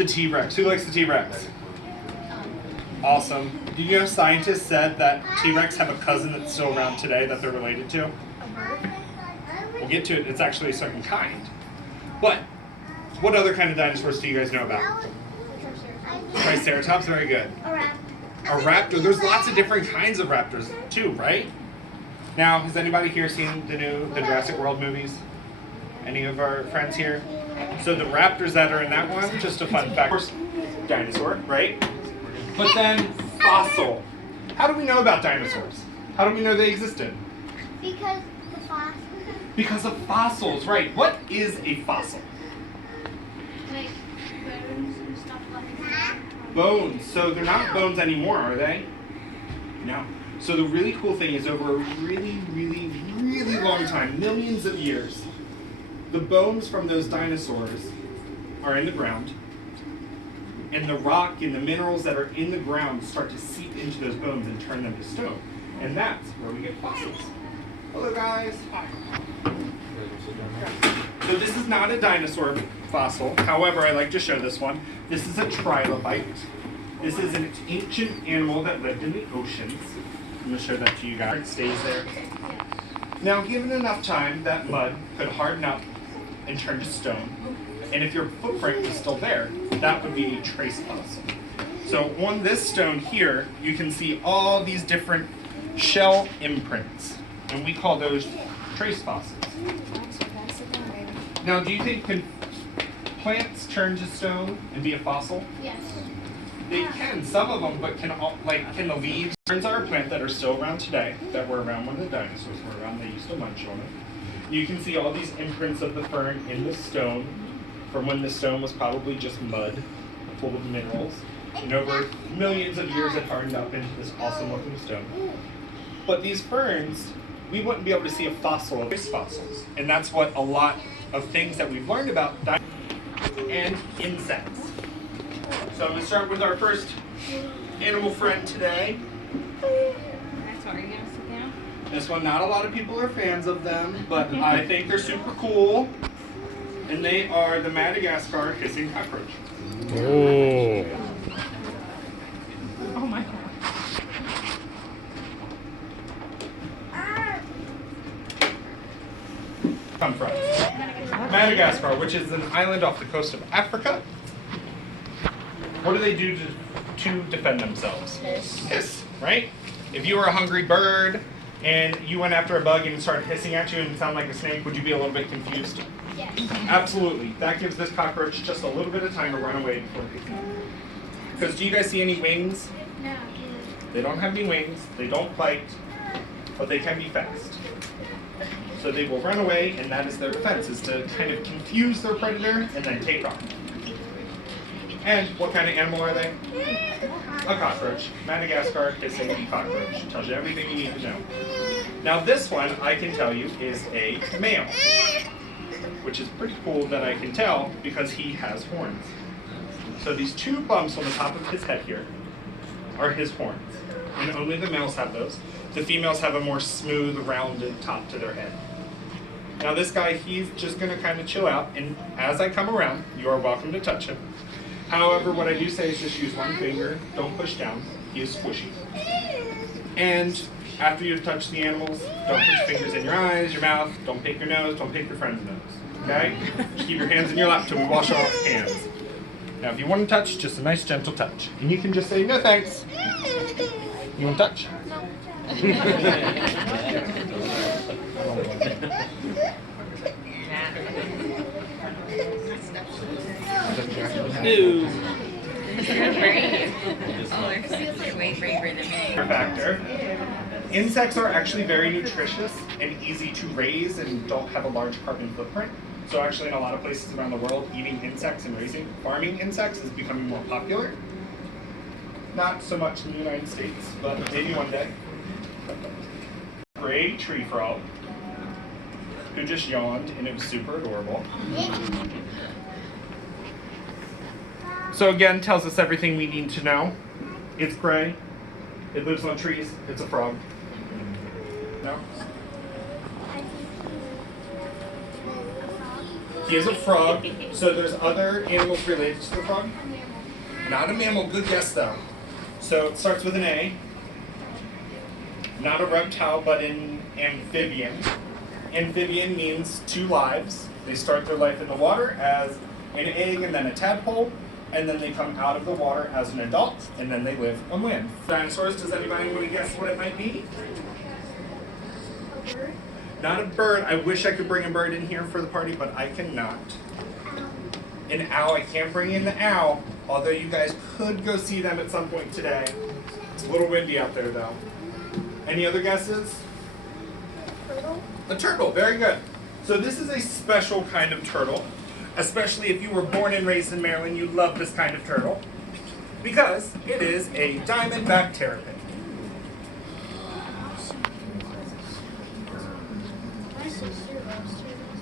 The T-Rex. Who likes the T-Rex? Awesome. Do you know scientists said that T-Rex have a cousin that's still around today that they're related to? We'll get to it. It's actually a certain kind. But what other kind of dinosaurs do you guys know about? Triceratops, very good. A raptor. There's lots of different kinds of raptors too, right? Now, has anybody here seen the Jurassic World movies? Any of our friends here? So the raptors that are in that one, just a fun fact. Of course, dinosaur, right? But then fossil. How do we know about dinosaurs? How do we know they existed? Because the fossils. Because of fossils, right? What is a fossil? Like bones and stuff like that. Bones. So they're not bones anymore, are they? No. So the really cool thing is over a really, really, really long time, millions of years, the bones from those dinosaurs are in the ground, and the rock and the minerals that are in the ground start to seep into those bones and turn them to stone. And that's where we get fossils. Hello guys. Hi. So this is not a dinosaur fossil. However, I like to show this one. This is a trilobite. This is an ancient animal that lived in the oceans. I'm going to show that to you guys. It stays there. Now, given enough time, that mud could harden up and turn to stone. And if your footprint was still there, that would be a trace fossil. So on this stone here, you can see all these different shell imprints. And we call those trace fossils. Now, do you think can plants turn to stone and be a fossil? Yes. They can, some of them, but can the leaves? Ferns are a plant that are still around today, that were around when the dinosaurs were around. They used to munch on it. You can see all these imprints of the fern in the stone from when the stone was probably just mud full of minerals. And over millions of years it hardened up into this awesome looking stone. But these ferns, we wouldn't be able to see a fossil of these fossils. And that's what a lot of things that we've learned about and insects. So I'm going to start with our first animal friend today. This one, not a lot of people are fans of them, but I think they're super cool. And they are the Madagascar hissing cockroach. Oh. Oh my God. Come from Madagascar, which is an island off the coast of Africa. What do they do to defend themselves? Hiss, right? If you were a hungry bird and you went after a bug and it started hissing at you and it sounded like a snake, would you be a little bit confused? Yes. Absolutely. That gives this cockroach just a little bit of time to run away before it hits you. Because do you guys see any wings? No. They don't have any wings, they don't bite, but they can be fast. So they will run away, and that is their defense, is to kind of confuse their predator and then take off. And what kind of animal are they? A cockroach. Madagascar hissing cockroach. Tells you everything you need to know. Now this one, I can tell you, is a male. Which is pretty cool that I can tell because he has horns. So these two bumps on the top of his head here are his horns. And only the males have those. The females have a more smooth, rounded top to their head. Now this guy, he's just going to kind of chill out, and as I come around, you are welcome to touch him. However, what I do say is just use one finger, don't push down, he is squishy. And after you've touched the animals, don't put your fingers in your eyes, your mouth, don't pick your nose, don't pick your friend's nose, okay? Just keep your hands in your lap till we wash off hands. Now if you want to touch, just a nice gentle touch. And you can just say, no thanks. You want to touch? Ew. Way braver than me. Factor. Insects are actually very nutritious and easy to raise and don't have a large carbon footprint. So actually in a lot of places around the world, eating insects and farming insects is becoming more popular. Not so much in the United States, but maybe one day. Gray tree frog, who just yawned, and it was super adorable. So again, tells us everything we need to know. It's gray, it lives on trees, it's a frog. No? He is a frog, so there's other animals related to the frog. Not a mammal, good guess though. So it starts with an A. Not a reptile, but an amphibian. Amphibian means two lives. They start their life in the water as an egg and then a tadpole, and then they come out of the water as an adult, and then they live on land. Dinosaurs, does anybody want to guess what it might be? A bird. Not a bird. I wish I could bring a bird in here for the party, but I cannot. An owl. I can't bring in the owl, although you guys could go see them at some point today. It's a little windy out there, though. Any other guesses? Turtle. A turtle. Very good. So this is a special kind of turtle, especially if you were born and raised in Maryland. You love this kind of turtle because it is a diamondback terrapin. My sister loves turtles.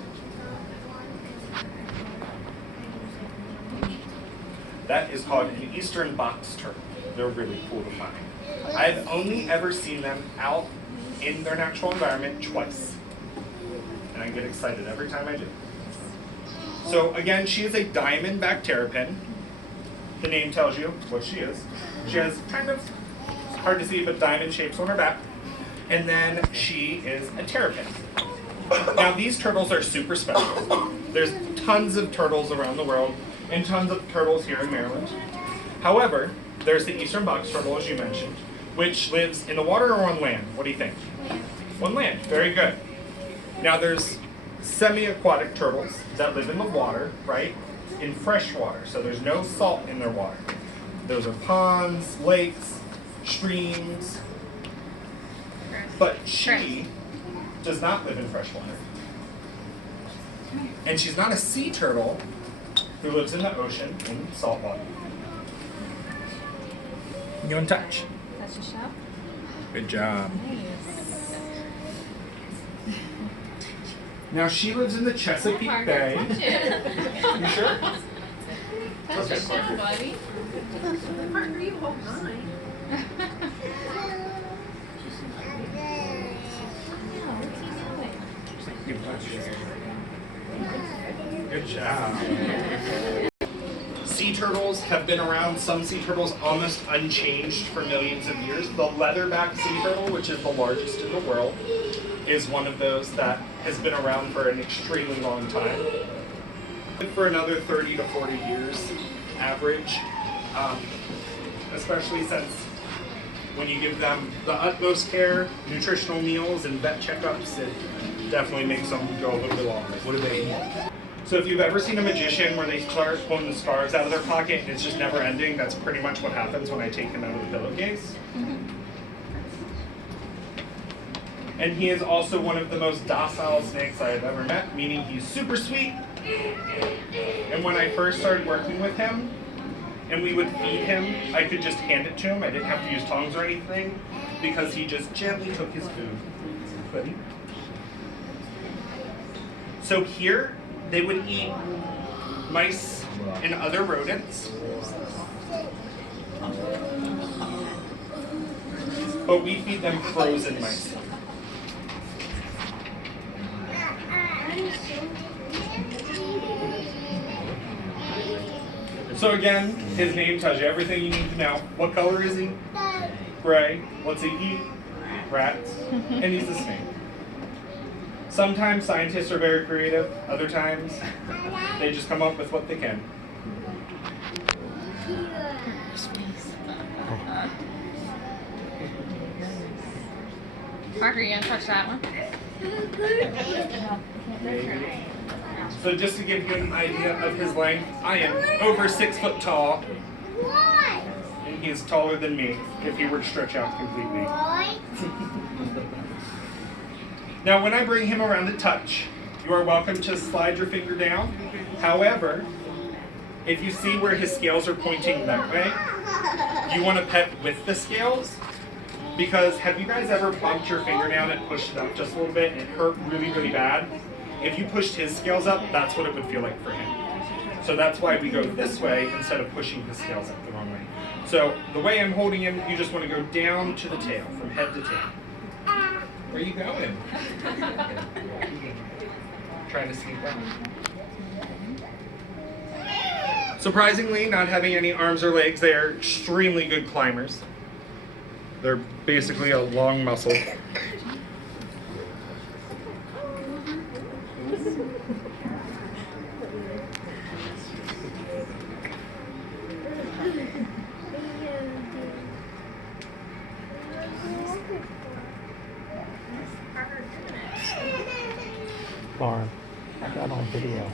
That is called an eastern box turtle. They're really cool to find. I've only ever seen them out in their natural environment twice. And I get excited every time I do. So again, she is a diamondback terrapin. The name tells you what she is. She has kind of, it's hard to see, but diamond shapes on her back. And then she is a terrapin. Now these turtles are super special. There's tons of turtles around the world and tons of turtles here in Maryland. However, there's the eastern box turtle, as you mentioned, which lives in the water or on land? What do you think? Land. On land, very good. Now there's semi-aquatic turtles that live in the water, right? In fresh water, so there's no salt in their water. Those are ponds, lakes, streams. But she does not live in fresh water. And she's not a sea turtle who lives in the ocean in salt water. You want to touch? Touch the shell? Good job. Nice. Now she lives in the Chesapeake Bay. You sure? Touch the shell, buddy. Partner, you hold mine. Good job. Sea turtles have been around, some sea turtles almost unchanged for millions of years. The leatherback sea turtle, which is the largest in the world, is one of those that has been around for an extremely long time. For another 30 to 40 years average, especially since when you give them the utmost care, nutritional meals, and vet checkups, it definitely makes them go a little bit longer. What do they eat? So if you've ever seen a magician where they start pulling the stars out of their pocket and it's just never ending, that's pretty much what happens when I take him out of the pillowcase. And he is also one of the most docile snakes I have ever met, meaning he's super sweet. And when I first started working with him, and we would feed him, I could just hand it to him. I didn't have to use tongs or anything, because he just gently took his food. Buddy. So here, they would eat mice and other rodents. But we feed them frozen mice. So again, his name tells you everything you need to know. What color is he? Gray. What's he eat? Rats. And he's a snake. Sometimes scientists are very creative. Other times, they just come up with what they can. Parker, you gonna touch that one? So just to give you an idea of his length, I am over 6 foot tall, What? and he is taller than me if he were to stretch out completely. What? Now when I bring him around to touch, you are welcome to slide your finger down. However, if you see where his scales are pointing that way, you want to pet with the scales. Because have you guys ever bumped your finger down and pushed it up just a little bit and it hurt really, really bad? If you pushed his scales up, that's what it would feel like for him. So that's why we go this way instead of pushing his scales up the wrong way. So the way I'm holding him, you just want to go down to the tail, from head to tail. Where are you going? Trying to sneak down. Surprisingly, not having any arms or legs, they are extremely good climbers. They're basically a long muscle. Lauren, I got on video.